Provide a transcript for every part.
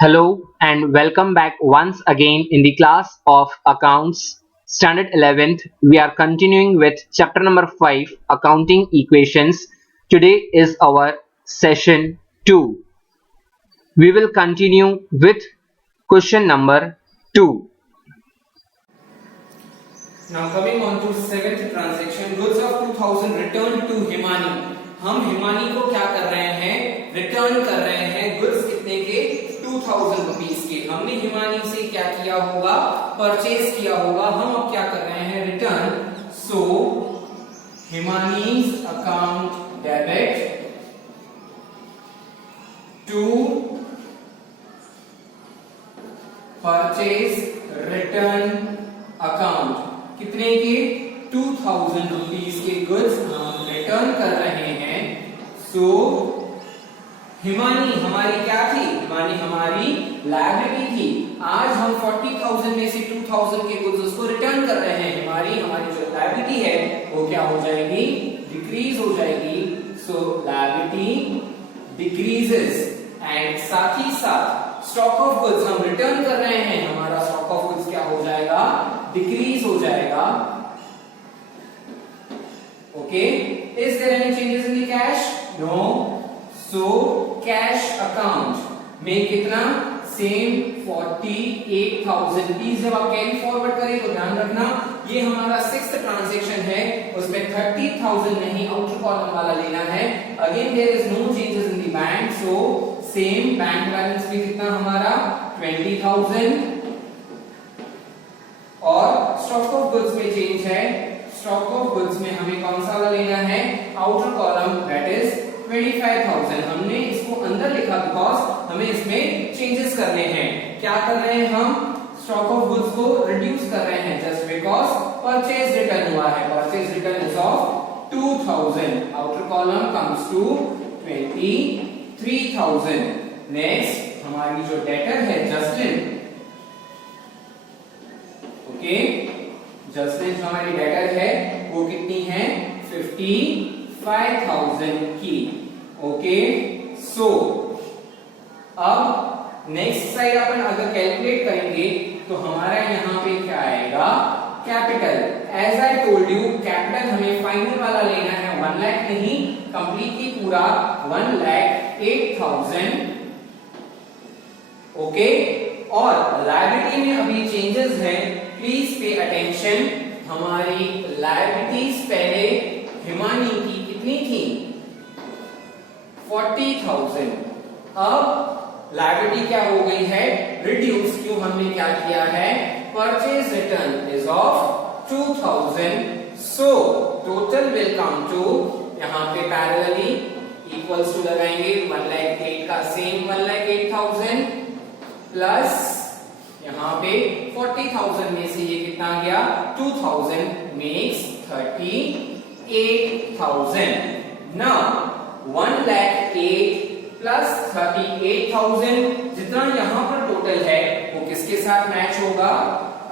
Hello and welcome back once again in the class of Accounts Standard 11th. We are continuing with chapter number 5 Accounting Equations. Today is our session 2. We will continue with question number 2. Now coming on to seventh transaction, goods of 2000 returned to Himani. हम हिमानी को क्या कर रहे हैं? रिटर्न कर रहे हैं गुड्स कितने के? 2000 रुपीस के. हमने हिमानी से क्या किया होगा? परचेज किया होगा. हम अब क्या कर रहे हैं? Return. So Himani's account debit to purchase return account. कितने के? 2000 रुपीस के गुड्स हम रिटर्न कर रहे हैं. सो हिमानी हमारी क्या थी? हिमानी हमारी लायबिलिटी थी. आज हम 40,000 में से 2000 के गुड्स उसको रिटर्न कर रहे हैं. हमारी जो लायबिलिटी है वो क्या हो जाएगी? डिक्रीज हो जाएगी. सो लायबिलिटी डिक्रीजेस. एंड साथ ही साथ स्टॉक ऑफ गुड्स हम रिटर्न कर रहे हैं. हमारा स्टॉक ऑफ गुड्स क्या हो जाएगा? डिक्रीज हो जाएगा. Okay. Is there any changes in the cash? No. So cash account में कितना? Same 48,000 rupees. जब आप कैरी फॉरवर्ड करें तो ध्यान रखना ये हमारा सिक्स्थ ट्रांजैक्शन है, उसमें 30,000 नहीं आउटर कॉलम वाला लेना है. Again there is no changes in the bank. So same bank balance भी कितना हमारा? 20,000. और स्टॉक ऑफ गुड्स में चेंज है. स्टॉक ऑफ गुड्स में हमें कौन सा वाला लेना है? Outer column, that is 25,000. हमने इसको अंदर लिखा बिकॉज हमें इसमें चेंजेस करने हैं. क्या कर रहे हैं हम? स्टॉक ऑफ गुड्स को रिड्यूस कर रहे हैं जस्ट बिकॉज परचेज रिटर्न हुआ है. Purchase return is of 2000. Outer column comes to 23,000. Next हमारी जो डेटर है जस्टिन. ओके. जस्टिन जो हमारी डेटर है वो कितनी है? 55,000 की. ओके. सो अब नेक्स्ट साइड अपन अगर कैलकुलेट करेंगे तो हमारा यहाँ पे क्या आएगा? Capital. As I told you capital हमें फाइनल वाला लेना है. 1 लाख नहीं, कंप्लीटली पूरा 1,08,000. ओके. और लायबिलिटी में अभी चेंजेस है. Please pay attention. हमारी लायबिलिटीज पहले हिमानी की कितनी थी? 40,000. अब लायबिलिटी क्या हो गई है? रिड्यूस. क्यों? हमने क्या किया है? Purchase return is of 2000. So total will come to, यहां पे पैरेलली इक्वल्स टू लगाएंगे. 1,08,000 का सेम 1,08,000 प्लस यहां पे 40,000 में से ये कितना गया? 2000 मेक्स 38,000. नाउ 1,08,000 प्लस 38,000 जितना यहां पर टोटल है वो किसके साथ मैच होगा?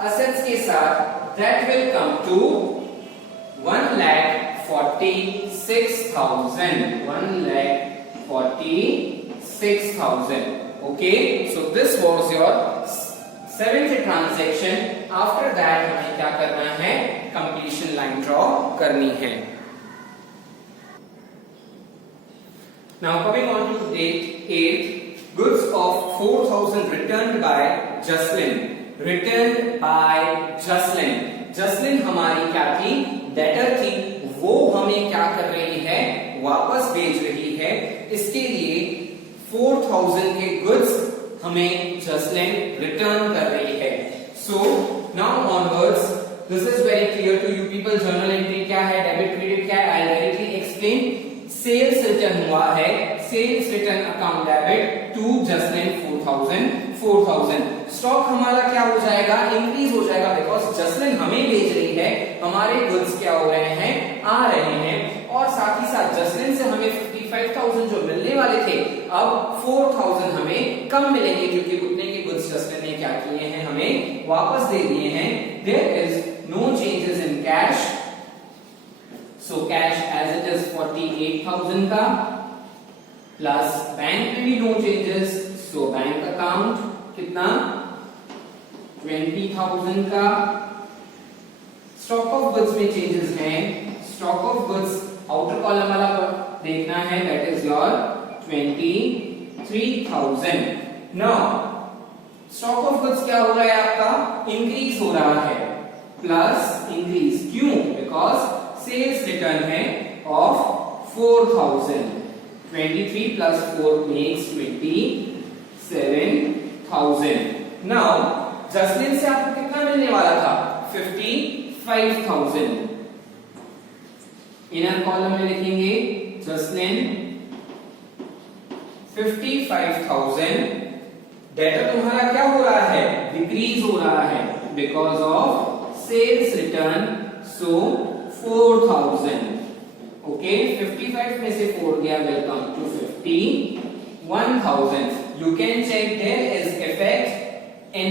असेट्स के साथ. That will come to 1,46,000. 1,46,000. Okay, so this was your seventh transaction. After that हमें क्या करना है? completion line draw करनी है. Now coming on to date 8, goods of 4,000 returned by Jocelyn. Returned by Jocelyn. Jocelyn हमारी क्या थी? डेटर थी. वो हमें क्या कर रही है? वापस भेज रही है. इसके लिए 4,000 के गुड्स हमें जस्लिन रिटर्न कर रही है. So now onwards this is very clear to you people. Journal entry क्या है? डेबिट क्रेडिट क्या है? I directly explain. Sales return हुआ है. Sales return account debit to Jasleen 4,000. Stock हमारा क्या हो जाएगा? इंक्रीज हो जाएगा बिकॉज जस्लिन हमें भेज रही है. हमारे गुड्स क्या हो रहे हैं? आ रहे हैं. और साथ ही साथ जस्लिन से हमें 55,000 जो मिलने वाले थे अब 4,000 हमें कम मिलेंगे क्योंकि उतने के गुड्स जस्टिन ने क्या किए हैं? हमें वापस दे दिए हैं. There is no changes in cash. So cash as it is 48,000 का प्लस बैंक में भी no changes. So bank account कितना 20,000 का। स्टॉक ऑफ गुड्स में चेंजेस हैं, stock of goods outer column वाला देखना है, that is your 23,000। Now stock of goods क्या हो रहा है आपका, इंक्रीज हो रहा है, प्लस इंक्रीज, क्यों, बिकॉज सेल्स रिटर्न है ऑफ 4,000, 23 plus 4 makes 27,000। नाउ जसलिन से आपको कितना मिलने वाला था, 55,000। इनर कॉलम में लिखेंगे जसलिन 55,000। डेटर तुम्हारा क्या हो रहा है, डिक्रीज हो रहा है, because of sales return, so 4,000। Okay, 55 में से 4 गया, welcome to 51,000। You can check there is effect in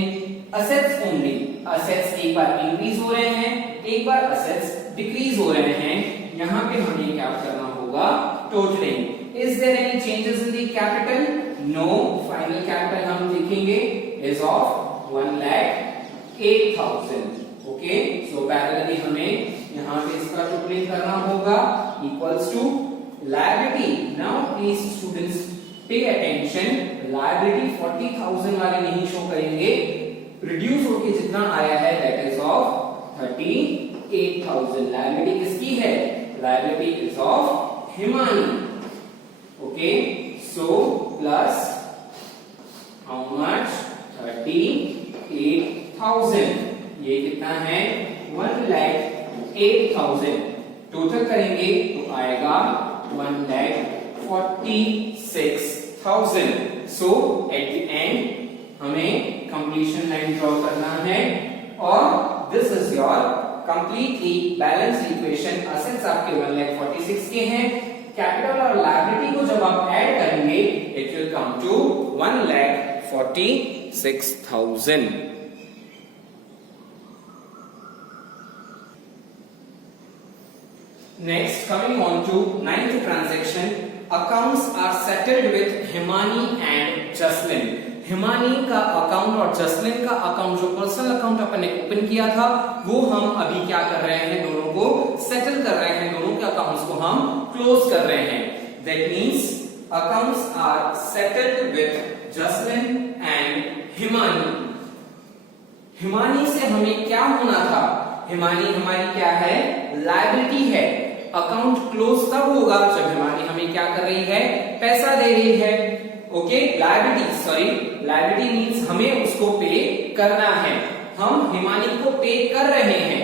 assets only. Assets एक बार इंक्रीज हो रहे हैं, एक बार असेट्स डिक्रीज हो रहे हैं। यहां पे हमें क्या करना होगा, totalling. Is there any changes in the capital, no. Final capital हम देखेंगे is of 1,08,000। Okay, so parallelly हमें यहां पे इसका टोटलिंग करना होगा, equals to liability. Now please students pay attention, liability 40,000 वाले नहीं शो करेंगे, रिड्यूस होके जितना आया है दैट इज ऑफ 38,000। लायबिलिटी किसकी है, liability is of Himani. Okay, so plus how much, 38,000, ये कितना है 1,08,000। टोटल करेंगे तो आएगा 1,46,000। सो एट द एंड हमें कंप्लीशन लाइन ड्रॉ करना है, और this is your completely balanced equation. Assets आपके 1,46,000 के हैं, कैपिटल और लायबिलिटी को जब आप ऐड करेंगे it will come to 1,46,000। Next, coming on to 9th transaction, accounts are settled with Himani and Jaslin. Himani का अकाउंट और जसलिन का अकाउंट, जो पर्सनल अकाउंट अपन ने ओपन किया था, वो हम अभी क्या कर रहे हैं, दोनों को सेटल कर रहे हैं, दोनों के अकाउंट्स को हम क्लोज कर रहे हैं। That means accounts are settled with Jasleen and Himani. Himani से हमें क्या होना था, हिमानी हमारी क्या है, लायबिलिटी है। अकाउंट क्लोज तब होगा जब हिमानी हमें क्या कर रही है, पैसा दे रही है। ओके, लायबिलिटी मींस हमें उसको पे करना है, हम हिमानी को पे कर रहे हैं।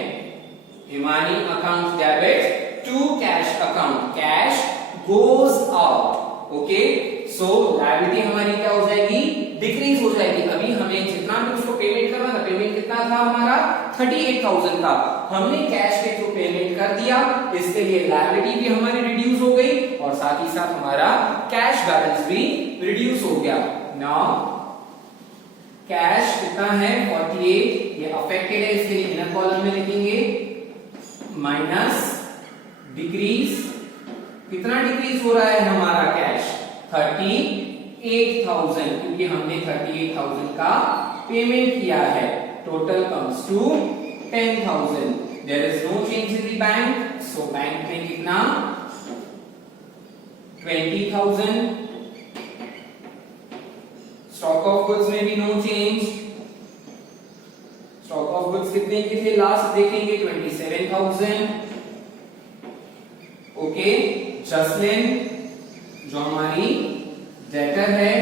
Himani account debit to cash account, cash goes out. Okay, so liability हमारी क्या हो जाएगी, डिक्रीज हो जाएगी। अभी हमें जितना भी उसको पेमेंट करना था, पेमेंट कितना था हमारा 38,000 का, हमने कैश के थ्रू पेमेंट कर दिया, इसके लिए लायबिलिटी भी हमारी रिड्यूस हो गई और साथ ही साथ हमारा कैश बैलेंस भी रिड्यूस हो गया। नाउ कैश कितना है 48, ये अफेक्टेड है, इसके लिए इनर कॉलम में लिखेंगे माइनस डिक्रीज। कितना डिक्रीज हो रहा है हमारा कैश, 38,000, क्योंकि हमने 38,000 का पेमेंट किया है। Total comes to 10,000। There is no change in the bank, so bank में कितना 20,000। स्टॉक ऑफ गुड्स में भी no change. Stock of goods कितने के थे लास्ट देखेंगे, 27,000। ओके, जसलिन जो हमारी डेटर है,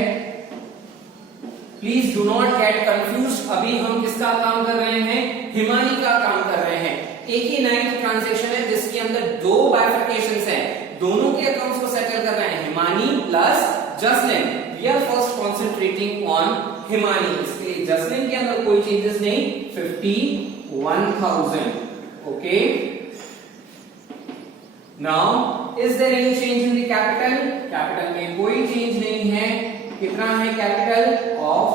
please do not gate confused, अभी हम किसका काम कर रहे हैं, हिमानी का काम कर रहे हैं। एक ही 9th ट्रांजैक्शन है जिसके अंदर दो बाइफरकेशंस हैं, दोनों के अकाउंट्स को सेटल कर रहे हैं, Himani plus Jasleen. We are first concentrating on Himani, इसलिए जसलिन के अंदर कोई चेंजेस नहीं, 51,000। Okay, now is there any change in the capital, capital में कोई चेंज नहीं है। कितना है कैपिटल ऑफ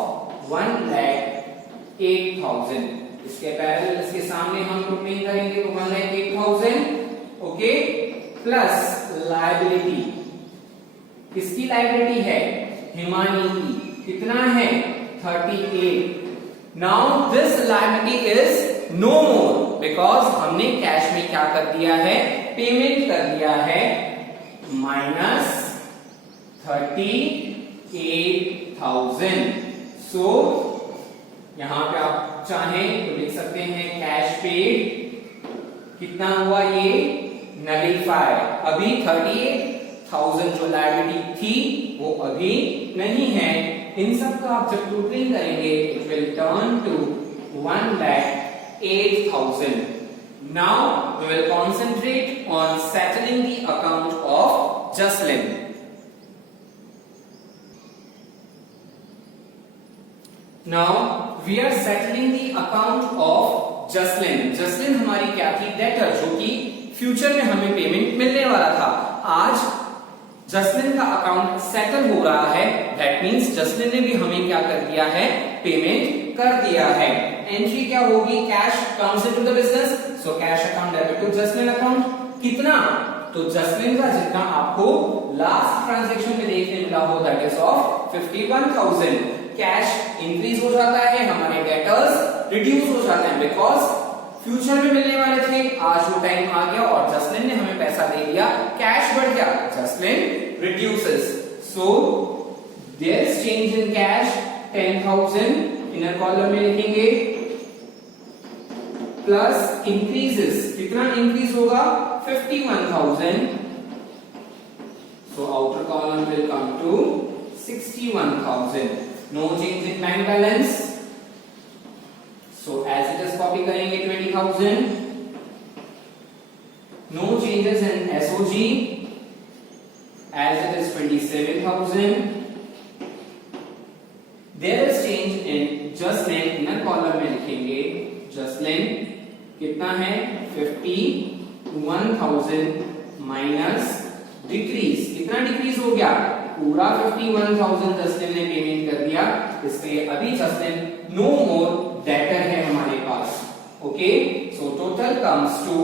1,08,000। इसके पैरेलल इसके सामने हम टोटलिंग करेंगे तो 1,08,000। ओके, प्लस लायबिलिटी, किसकी लायबिलिटी है, हिमानी की, कितना है 38. Now this liability is no more because हमने कैश में क्या कर दिया है, पेमेंट कर दिया है -38,000. सो यहां पे आप चाहें तो लिख सकते हैं कैश पेड कितना हुआ, ये नलिफाई. अभी 38,000 जो लायबिलिटी थी वो अभी नहीं है. इन सब का आप जब टोटलिंग करेंगे it will turn to 1,08,000. Now we will concentrate on settling the account of Jaslin. Now we are settling the account of Jaslin. Jaslin हमारी क्या थी, डेटर, जो कि फ्यूचर में हमें पेमेंट मिलने वाला था. आज जसलिन का अकाउंट सेटल हो रहा है. दैट मींस जसलिन ने भी हमें क्या कर दिया है, पेमेंट कर दिया है. एंट्री क्या होगी, cash comes into the business, so cash account debit to Jasleen account. कितना, तो जसलिन का जितना आपको लास्ट ट्रांजैक्शन में देखने मिला हो that is of 51,000. Cash increase हो जाता है, हमारे डेटर्स रिड्यूस हो जाते हैं बिकॉज फ्यूचर में मिलने वाले थे, आज वो टाइम आ गया और जसलिन ने हमें पैसा दे दिया, कैश बढ़ गया, Jasleen reduces. So there is change in cash 10,000, inner column में लिखेंगे, प्लस इंक्रीजेस, कितना इंक्रीज होगा, 51,000. So outer column will come to 61,000. No change in bank balance, so as it is copy करेंगे 20,000. no changes in SOG as it is 27,000. there is change in Jaslin, inner column में लिखेंगे Jaslin कितना है 51,000 minus decrease, कितना डिक्रीज हो गया, पूरा 51,000 Jaslin ने पेमेंट कर दिया, इसलिए अभी Jaslin नो मोर डेटर है हमारे पास. Okay, so total comes to,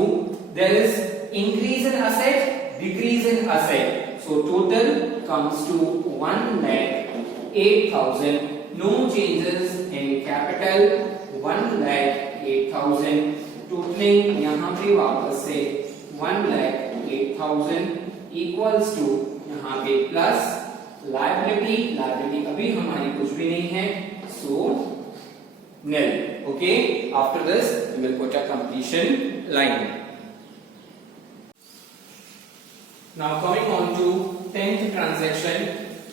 there is increase in asset, decrease in asset, so total comes to 1,08,000. No changes in capital, 1,08,000. Totalling यहां पे वापस से 1,08,000 इक्वल्स टू यहां पे प्लस लायबिलिटी, लायबिलिटी अभी हमारी कुछ भी नहीं है, सो nil. Okay, after this we will put a completion line. Now coming on to 10th transaction,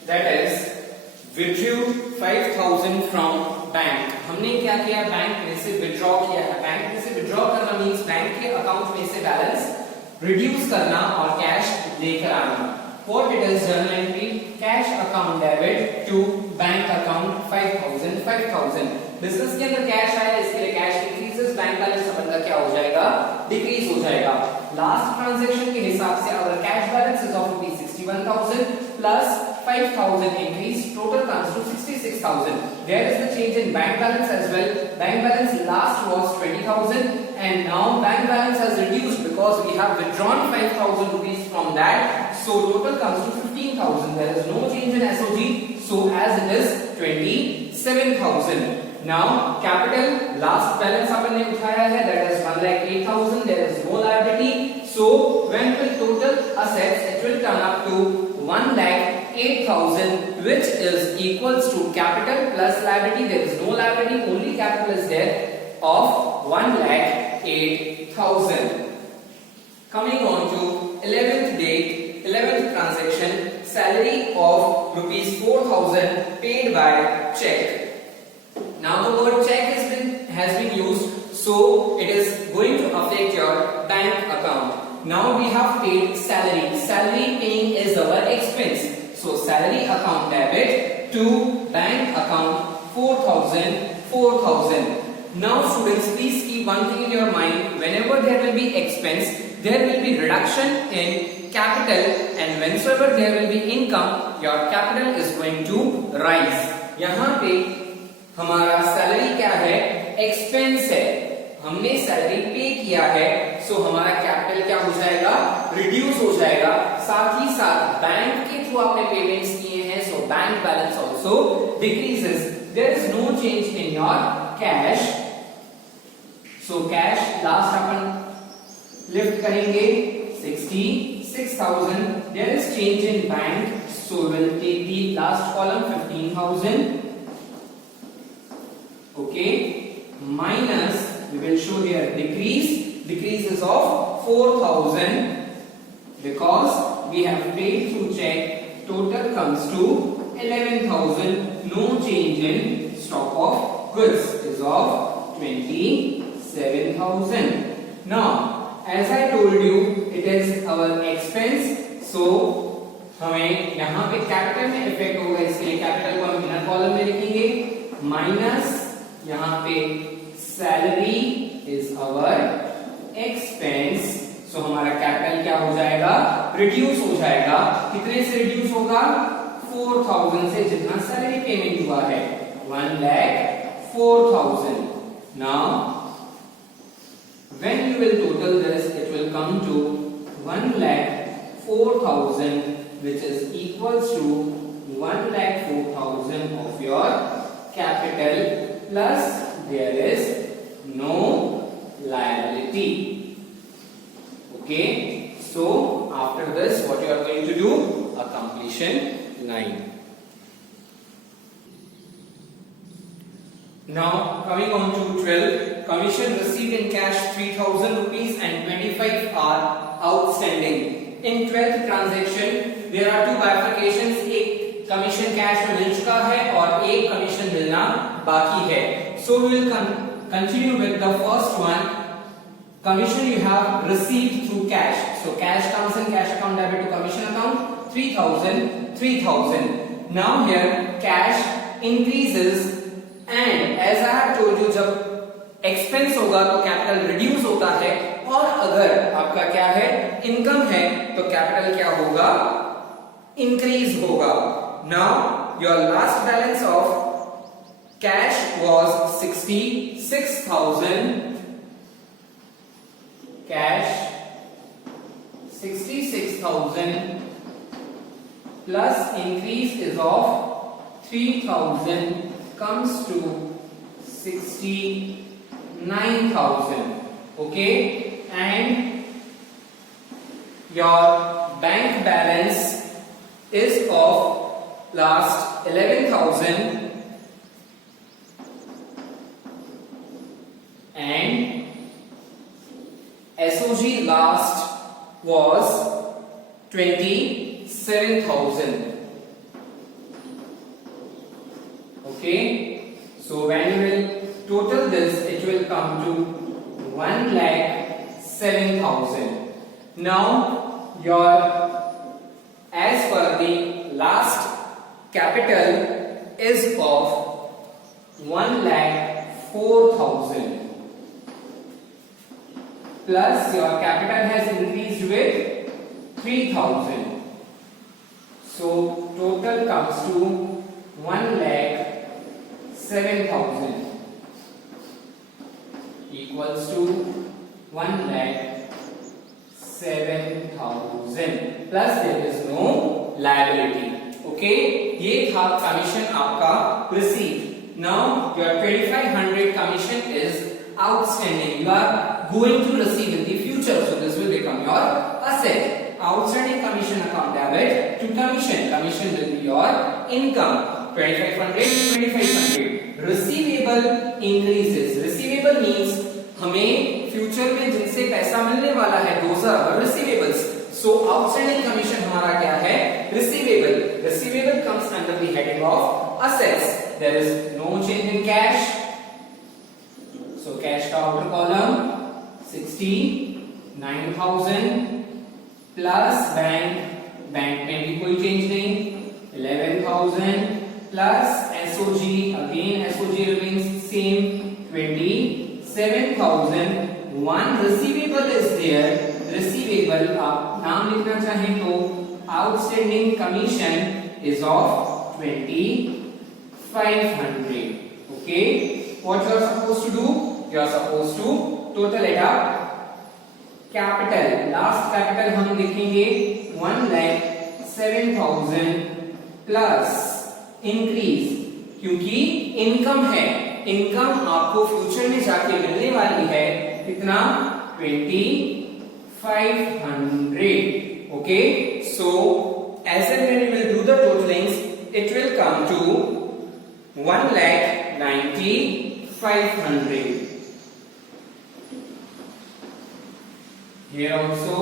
that is withdrew 5,000 from bank. हमने क्या किया, बैंक में से विड्रॉ किया है. बैंक में से विड्रॉ करना मींस बैंक के अकाउंट में से बैलेंस रिड्यूस करना और कैश लेकर आना. What it is, journal entry, cash account debit to bank account 5,000. बिजनेस के अंदर कैश आया, इसके लिए कैश इंक्रीजेस, बैंक बैलेंस का मतलब क्या हो जाएगा, डिक्रीज हो जाएगा. लास्ट ट्रांजैक्शन के हिसाब से अगर cash balance is of 61,000 plus 5,000 increase, total comes to 66,000. There is the change in bank balance as well. Bank balance last was 20,000 and now bank balance has reduced because we have withdrawn 5,000 rupees from that, so total comes to 15,000. there is no change in SOG, so as it is 27,000. now capital, last balance अपन ने उठाया है, that is 1,08,000. there is no liability, so when will total assets, it will turn up to 1,08,000, which is equals to capital plus liability. there is no liability, only capital is there of 1,08,000. coming on to 11th date, 11th transaction, salary of rupees 4,000 paid by check. now the word check has been used, so it is going to affect your bank account. now we have paid salary. salary paying is our expense, so salary account debit to bank account 4,000. now students, please keep one thing in your mind, whenever there will be expense, there will be reduction in capital, and whenever there will be income, your capital is going to rise. यहाँ पे हमारा सैलरी क्या है, एक्सपेंस है, हमने सैलरी पे किया है, सो हमारा कैपिटल क्या हो जाएगा, रिड्यूस हो जाएगा. साथ ही साथ बैंक के थ्रू आपने पेमेंट्स किए हैं, so bank balance also decreases. there is no change in your cash. So cash last अपन lift करेंगे 66,000. There is change in bank, so we'll take the last column 15,000. Okay, minus we will show here decrease. Decrease is of 4,000 because we have paid through check. Total comes to 11,000. No change in stock of goods is of 27,000. Now, as I told you, it is our expense. So हमें यहाँ पे कैपिटल में इफेक्ट होगा, इसलिए कैपिटल को हम inner column में लिखेंगे. माइनस यहाँ पे सैलरी इज आवर एक्सपेंस. सो हमारा कैपिटल क्या हो जाएगा? रिड्यूस हो जाएगा. कितने से रिड्यूस होगा? 4,000 से, जितना सैलरी पेमेंट हुआ है 1,04,000. Now when you will total this, it will come to 1,04,000, which is equals to 1,04,000 of your capital, plus there is no liability. Okay, so after this what you are going to do? A completion line. Now coming on to 12, commission received in cash 3,000 rupees and 25 are outstanding. In 12th transaction there are two bifurcations. एक commission cash में मिल चुका है और एक कमीशन मिलना बाकी है. So we will continue with the first one. Commission you have received through cash. So cash comes in cash account debit to commission account. 3,000. Now here cash increases. And as I have told you, जब एक्सपेंस होगा तो capital reduce होता है, और अगर आपका क्या है? इनकम है, तो कैपिटल क्या होगा? इंक्रीज होगा. Now your last balance of cash was 66,000. कैश 66,000 plus increase is of 3,000 comes to 69,000. Okay, and your bank balance is of last 11,000 and SOG last was 27,000. Okay, so when you will total this, it will come to 1,07,000. Now your, as per the last capital is of 1,04,000 plus your capital has increased with 3,000. So total comes to 1,07,000 equals to 1,07,000 plus there is no liability. Okay, ये था कमीशन आपका receive. Now your 2,500 commission is outstanding. You are going to receive in the future, so this will become your asset. Outstanding commission account debit to commission. Commission will be your income. 2,500. Receivable increases. Receivable means हमें फ्यूचर में जिनसे पैसा मिलने वाला है, those are our receivables. So outstanding commission हमारा क्या है? Receivable. Receivable comes under the heading of assets. There is no change in cash. So cash का outer column 69,000 plus bank में भी कोई चेंज नहीं, 11,000 plus SOG, again SOG remains same, 27,000. One receivable is there. Receivable आप नाम लिखना चाहें तो outstanding commission is of 2,500. Okay, what you are supposed to do? You are supposed to total it up. Capital, last capital हम लिखेंगे 1,07,000 plus increase, क्योंकि इनकम है, इनकम आपको फ्यूचर में जाके मिलने वाली है कितना 2500. ओके, सो as and when we will do the totalings, it will come to 1,90,500. Here also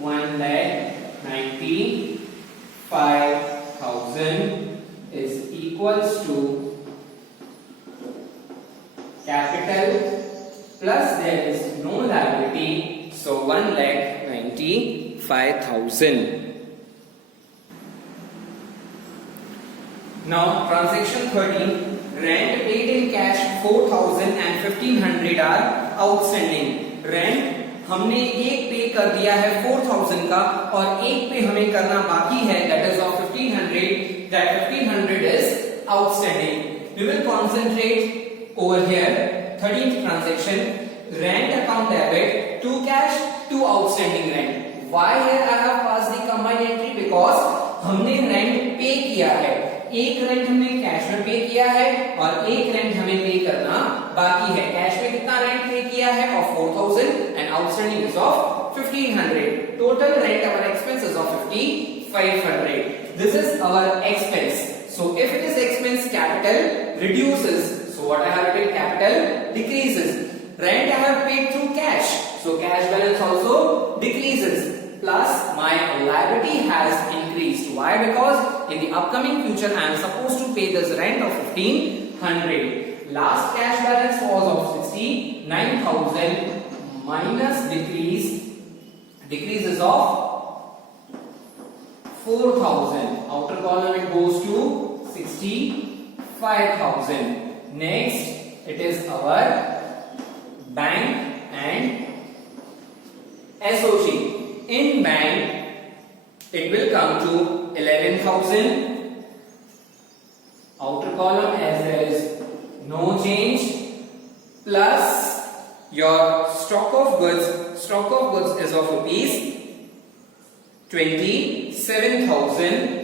1,95,000 is equals to capital plus there is no liability, so 1,95,000. Now transaction 13, rent paid in cash 4,000 and 1,500 are outstanding. Rent हमने एक पे कर दिया है 4,000 का और एक पे हमें करना बाकी है, that is of 1,500. That 1,500 is outstanding. We will concentrate over here. 13th transaction, rent account debit to cash to outstanding rent. Why here I have passed the combined entry? Because हमने रेंट पे किया है, एक रेंट हमने कैश में पे किया है और एक रेंट हमें पे करना बाकी है. कैश में कितना रेंट पे किया है of 4,000 and outstanding is of 1,500. Total rent our expenses of 5,500. This is our expense. So if it is expense, capital reduces. So what I have written, capital decreases. Rent I have paid through cash, so cash balance also decreases. Plus my liability has increased. Why? Because in the upcoming future I am supposed to pay this rent of 1,500. Last cash balance was of 69,000 minus decreases of 4,000. Outer column it goes to 65,000. Next it is our bank and SOG. In bank it will come to 11,000. Outer column as there is no change, plus your stock of goods is of rupees 27,000.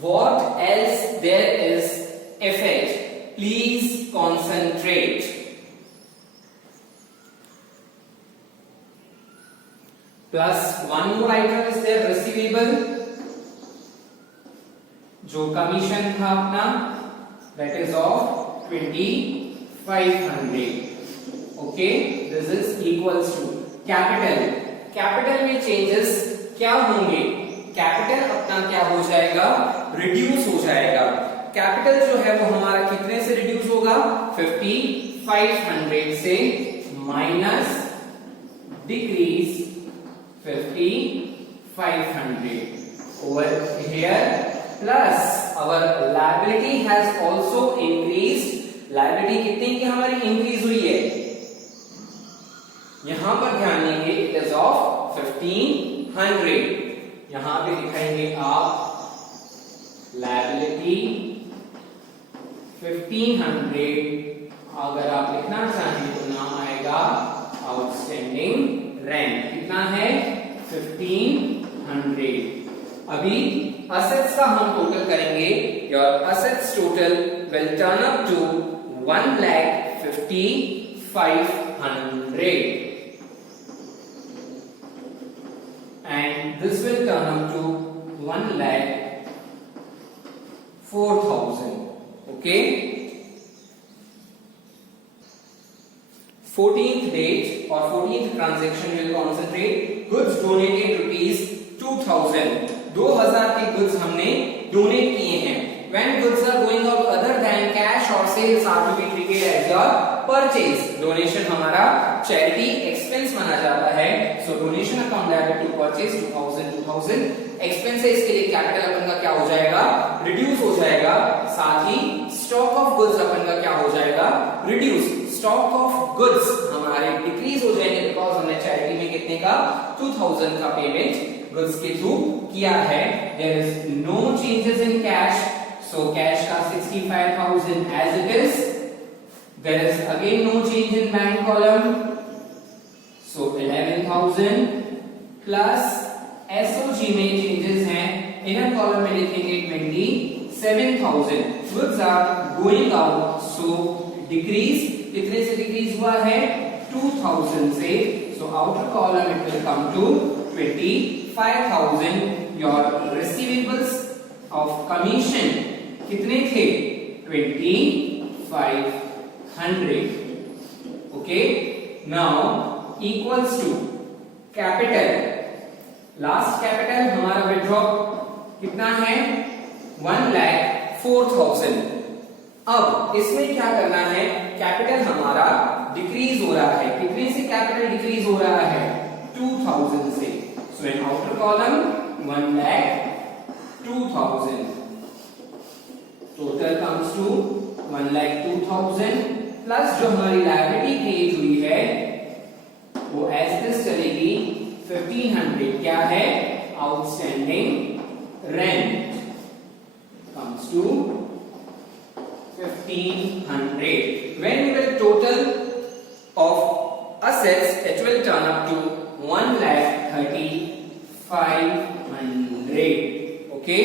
What else there is effect? Please concentrate. Plus one more item is there, receivable, जो कमीशन था अपना, that is of 2,500. Okay, this is equals to capital. Capital में changes क्या होंगे? कैपिटल अपना क्या हो जाएगा? रिड्यूस हो जाएगा. कैपिटल जो है वो हमारा कितने से रिड्यूस होगा? 5,500 से minus decrease 5,500 over here, plus our liability has also increased. liability कितने की हमारी इंक्रीज हुई है? यहां पर ध्यान देंगे, it is of 1,500. यहां पे दिखाएंगे आप liability 1,500. अगर आप लिखना चाहें तो नाम आएगा आउटस्टैंडिंग रेंट. कितना है? 1,500. अभी assets का हम टोटल करेंगे. Your assets total will turn up to 1,50,500 and this will turn up to 1,04,000. Okay. 14th date or 14th transaction will concentrate. Goods donated rupees 2,000. 2,000 के goods हमने donate किए हैं. When goods are going out other than cash or sales are to be treated as your purchase. Donation हमारा charity expense माना जाता है. So donation account liable to purchase 2,000. Expense है, इसके लिए capital अपन का क्या हो जाएगा? Reduce हो जाएगा. साथ ही stock of goods अपन का क्या हो जाएगा? Reduce. Stock of goods हमारे decrease हो जाएंगे because हमने charity में कितने का 2,000 का payment goods के थ्रू किया है. There is no changes in cash. So cash का 65,000 as it is. There is again no change in bank column. So 11,000 plus SOG में changes हैं इनर कॉलम में लिखेंगे 27,000 goods are going out, so decrease, कितने से decrease हुआ है 2,000 से, so outer column it will come to 25,000. Your receivables of commission कितने थे 2,500. Okay, now equals to capital, last capital हमारा विड्रॉ कितना है 1,04,000. अब इसमें क्या करना है, कैपिटल हमारा डिक्रीज हो रहा है, कितने से कैपिटल डिक्रीज हो रहा है 2,000 से, so in outer column 1,02,000. Total comes to 1,02,000 plus जो हमारी लायबिलिटी क्रिएट हुई है वो एज इट इज चलेगी 1,500. क्या है outstanding rent comes to 1,500. When we will total of assets, it will turn up to 1,35,000. Okay.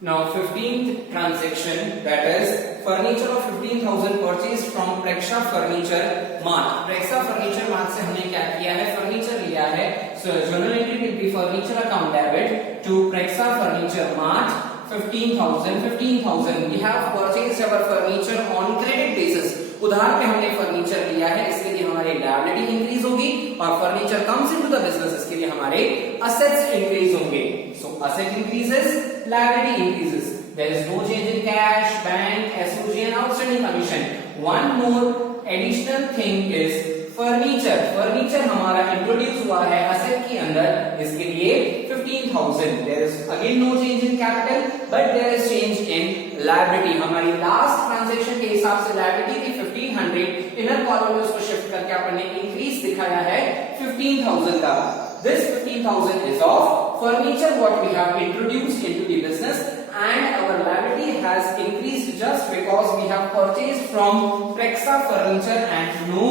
Now 15th transaction, that is furniture of 15,000 purchased from Preksha Furniture Mart. Preksha Furniture Mart से हमने क्या किया है, फर्नीचर लिया है. So journal entry will be furniture account debit to Preksha Furniture Mart 15,000. We have purchased our furniture on credit basis. उधार पे हमने फर्नीचर लिया है, इसके लिए हमारी लायबिलिटी इंक्रीज होगी, और furniture comes into the business, इसके लिए हमारे असेट्स इंक्रीज होंगे. So asset increases, liability increases. There is no change in cash, bank, SOG and outstanding commission. One more additional thing is furniture. Furniture हमारा इंट्रोड्यूस हुआ है asset के अंदर, इसके लिए 15,000. There is again no change in capital, but there is change in liability. हमारी last transaction के हिसाब से liability थी 1,500, इनर कॉलम में उसको शिफ्ट करके अपन ने इंक्रीज दिखाया है 15,000 का. This 15,000 is of furniture what we have introduced into the business, and our liability has increased just because we have purchased from Preksha Furniture and no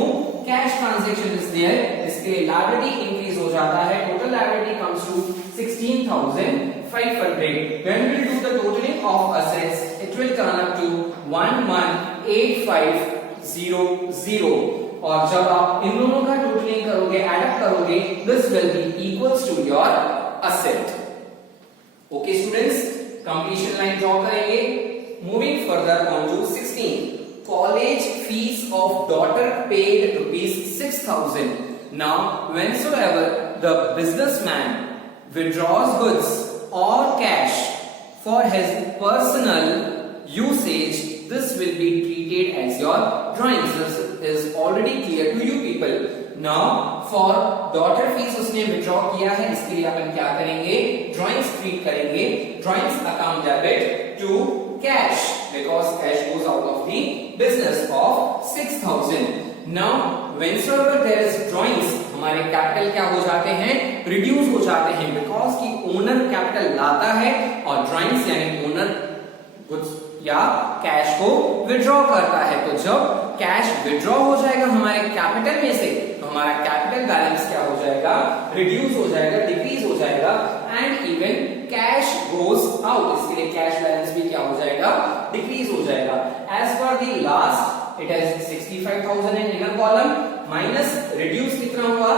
cash transaction is there. इसके लिए liability increase हो जाता है. Total liability comes to 16,500. When we do the totaling of assets, it will turn up to 11,85,00. और जब आप इन दोनों का टोटलिंग करोगे, एड अप करोगे, this will be equals to your asset. Okay students, completion line draw करेंगे. Moving further on to 16. College fees of daughter paid ₹6,000. Now whensoever the businessman withdraws goods or cash for his personal usage, this will be treated as your drawings. This is already clear to you people. Now for daughter fees उसने withdraw किया है, इसके लिए अपन क्या करेंगे, drawings treat करेंगे. Drawings account debit to cash because cash goes out of the business of 6,000. Now whensoever there is drawings, हमारे कैपिटल क्या हो जाते हैं, रिड्यूस हो जाते हैं, बिकॉज की ओनर कैपिटल लाता है और ड्राइंग्स यानी ओनर कुछ या कैश को विड्रॉ करता है. तो जब कैश विड्रॉ हो जाएगा हमारे कैपिटल में से, तो हमारा कैपिटल बैलेंस क्या हो जाएगा, रिड्यूस हो जाएगा, डिक्रीज हो जाएगा, and even cash goes out, इसके लिए कैश बैलेंस भी क्या हो जाएगा, डिक्रीज हो जाएगा. As per the last it has 65,000 in inner column minus reduce कितना हुआ,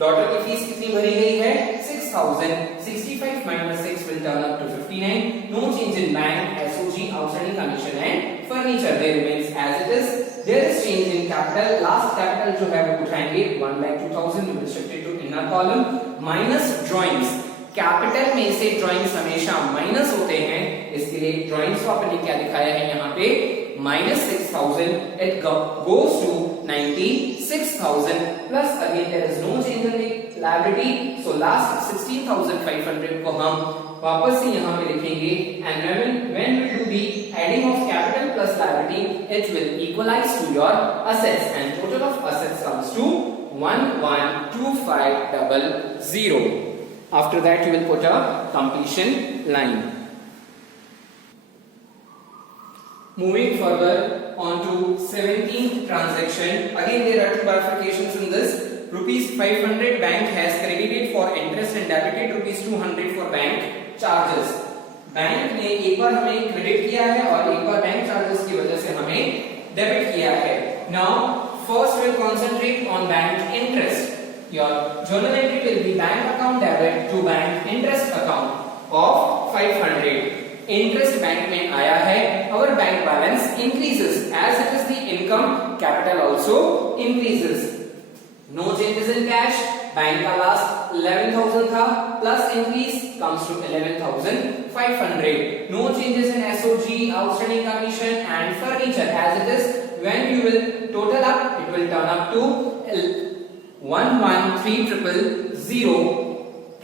डॉटर की फीस कितनी भरी गई है 6,000. 65 minus 6 will turn up to 59. No change in bank, SOG, outstanding commission and furniture. They remains as it is. There is change in capital. Last capital जो है वो उठाएंगे 1,02,000. We will shift it to inner column. Minus drawings. Capital में से ड्राइंग्स हमेशा माइनस होते हैं, इसके लिए ड्राइंग्स को अपन ने क्या दिखाया है यहाँ पे -6,000. It goes to 96,000 plus again there is no change in the liability, so last 16,500 को हम वापस से यहाँ पे लिखेंगे, and when we do the adding of capital plus liability, it will equalize to your assets, and total of assets comes to 11,25,00. After that you will put a completion line. Moving further on to 17th transaction. Again there are two bifurcations in this. rupees 500 bank has credited for interest and debited rupees 200 for bank charges. Bank ने एक बार हमें क्रेडिट किया है और एक बार bank charges की वजह से हमें डेबिट किया है. Now first will concentrate on bank interest. Your journal entry will be bank account debit to bank interest account of 500. Interest bank में आया है. Our bank balance increases as it is the income. Capital also increases. No changes in cash. Bank का लास्ट 11,000 था. Plus increase comes to 11,500. No changes in SOG, outstanding commission and furniture as it is. When you will total up, it will turn up to 11,300.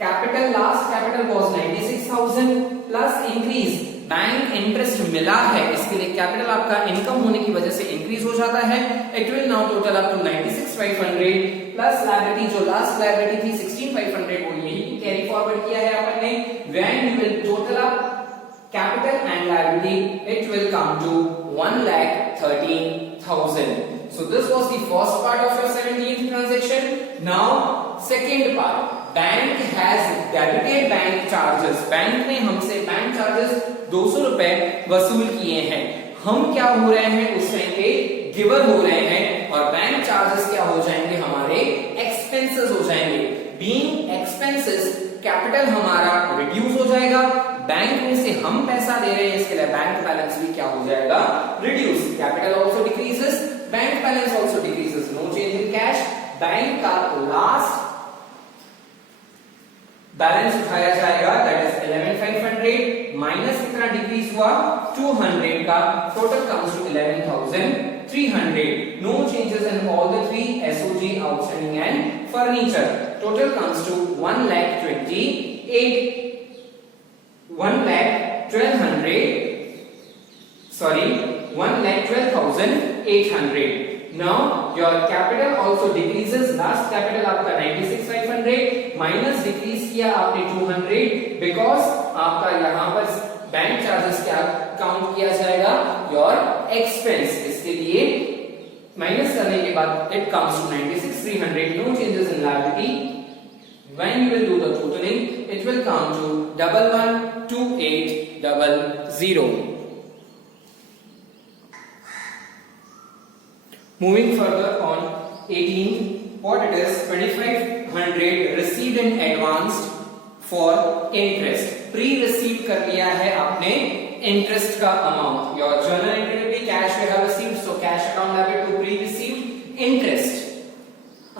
Capital, last capital was 96,000 plus increase. Bank interest मिला है, इसके लिए कैपिटल आपका इनकम होने की वजह से इंक्रीज हो जाता है. It will now total up to 96,500 plus liability, जो लास्ट लायबिलिटी थी 16,500 वो यही कैरी फॉरवर्ड किया है अपन ने. When you will total up capital and liability, it will come to 1,13,000. So this was the first part of your 17th transaction. Now second part, bank has debited bank charges. Bank ने हमसे bank charges 200 रुपए वसूल किए हैं. हम क्या हो रहे हैं उस टाइम पे गिवर हो रहे हैं और बैंक चार्जेस क्या हो जाएंगे, हमारे एक्सपेंसेस हो जाएंगे. बीइंग एक्सपेंसेस, कैपिटल हमारा रिड्यूस हो जाएगा. बैंक में से हम पैसा दे रहे हैं, इसके लिए बैंक बैलेंस भी क्या हो जाएगा, reduce. Capital also decreases, bank balance also decreases. No change in cash. Bank का लास्ट बैलेंस उठाया जाएगा, दैट इज 11,500 माइनस कितना डिक्रीज हुआ, 200 का. Total comes to 11,300. No changes in all the three, SOG, outstanding and furniture. Total comes to 1,12,800. Now your capital also decreases. Last capital आपका 96,500 minus decrease किया आपने 200 बिकॉज आपका यहाँ पर बैंक चार्जेस क्या काउंट किया जाएगा, योर एक्सपेंस. इसके लिए माइनस करने के बाद it comes to 96,300. No changes in liability. When you will do the totaling, it will come to 11,2800. Moving further on 18, what it is, 2,500 received in advance for interest. Pre-received कर लिया है आपने interest का amount. Your journal entry will be cash we have received, so cash account debit to pre-received interest.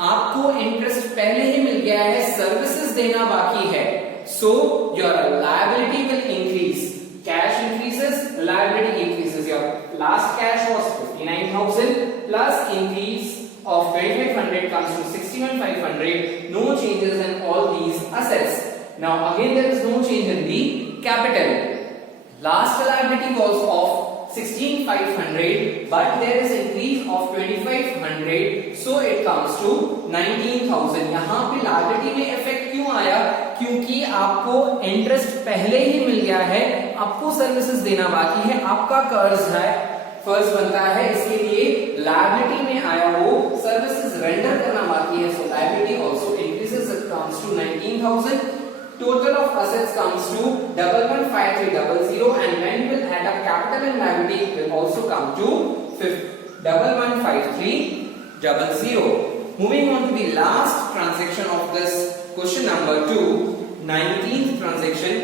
आपको इंटरेस्ट पहले ही मिल गया है, सर्विसेज देना बाकी है. So your liability will increase. Cash increases, liability increases. Your last cash was 59,000 plus increase of 2,500 comes to 61,500. No changes in all these assets. Now again there is no change in the capital. Last liability was of 16,500 but there is increase of 2,500, so it comes to 19,000. यहाँ पे liability में इफेक्ट क्यों आया, क्योंकि आपको इंटरेस्ट पहले ही मिल गया है, आपको सर्विसेज देना बाकी है, आपका कर्ज है, फर्ज बनता है, इसके लिए लायबिलिटी में आया वो सर्विसेज रेंडर करना बाकी है. So liability also increases, it comes to 19,000. Total of assets comes to 11,5300 and when you will add up capital and liability it will also come to 11,5300. Moving on to the last transaction of this question number 2, 19th transaction,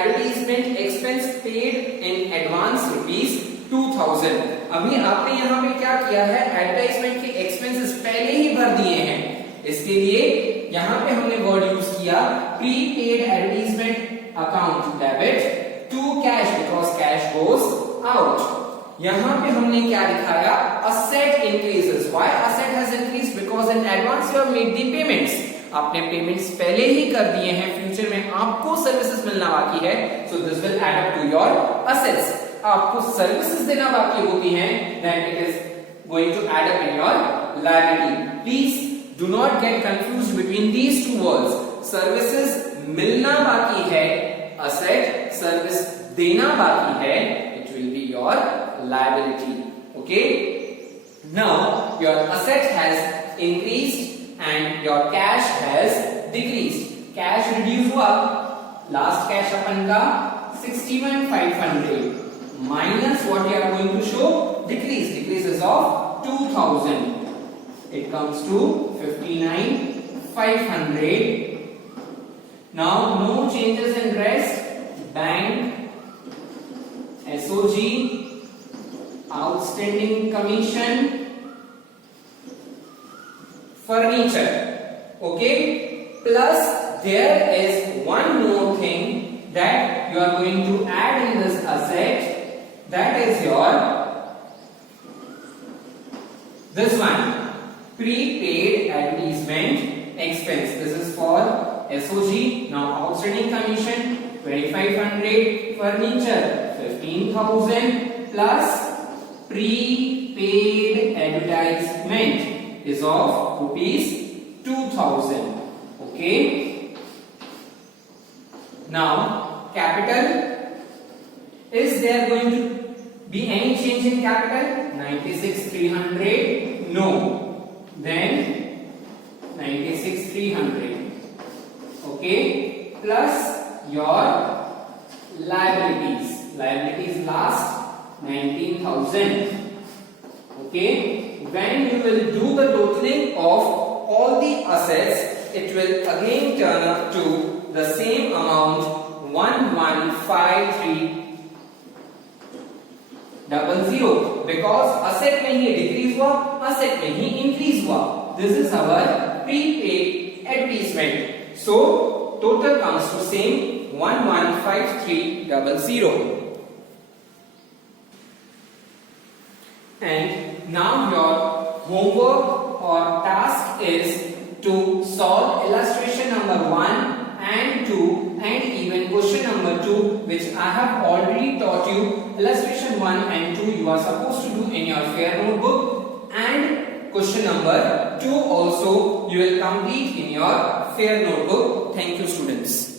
advertisement expense paid in advance rupees 2,000. अभी आपने यहाँ पे क्या किया है, एडवर्टाइजमेंट के एक्सपेंसेस पहले ही भर दिए हैं. इसके लिए यहाँ पे हमने वर्ड यूज किया prepaid advertisement account debit to cash because cash goes out. यहाँ पे हमने क्या दिखाया, asset increases. Why asset has increased, because in advance you have made the payments. आपने पेमेंट्स पहले ही कर दिए हैं, फ्यूचर में आपको सर्विसेज मिलना बाकी है, so this will add up to your assets. आपको सर्विसेज देना बाकी होती हैं, then it is going to add up in your liability. Please do not get confused between these two words. Services मिलना बाकी है, asset service देना बाकी है, it will be your liability. Okay, now your asset has increased and your cash has decreased. Cash reduce हुआ, last cash अपन का 61,500 minus what we are going to show decrease. Decrease is of 2,000. It comes to 59,500. Now no changes in rest. Bank, SOG, outstanding commission, furniture. Okay. Plus there is one more thing that you are going to add in this asset, that is your this one, prepaid advertisement expense. This is for SOG. Now outstanding commission 2,500, furniture 15,000 plus prepaid advertisement is of rupees 2,000. Okay. Now capital, is there going to be any change in capital? 96,300, no. Then 96,300. Okay, plus your liabilities. Liabilities last 19,000. Okay, when you will do the totaling of all the assets, it will again turn up to the same amount 115300, because asset में ही decrease हुआ, asset में ही increase हुआ. This is our prepaid advertisement. So total comes to same 115300. And now your homework or task is to solve illustration number 1 and 2 and even question number 2, which I have already taught you. Illustration 1 and 2 you are supposed to do in your fair notebook, and question number 2 also you will complete in your fair notebook. Thank you, students.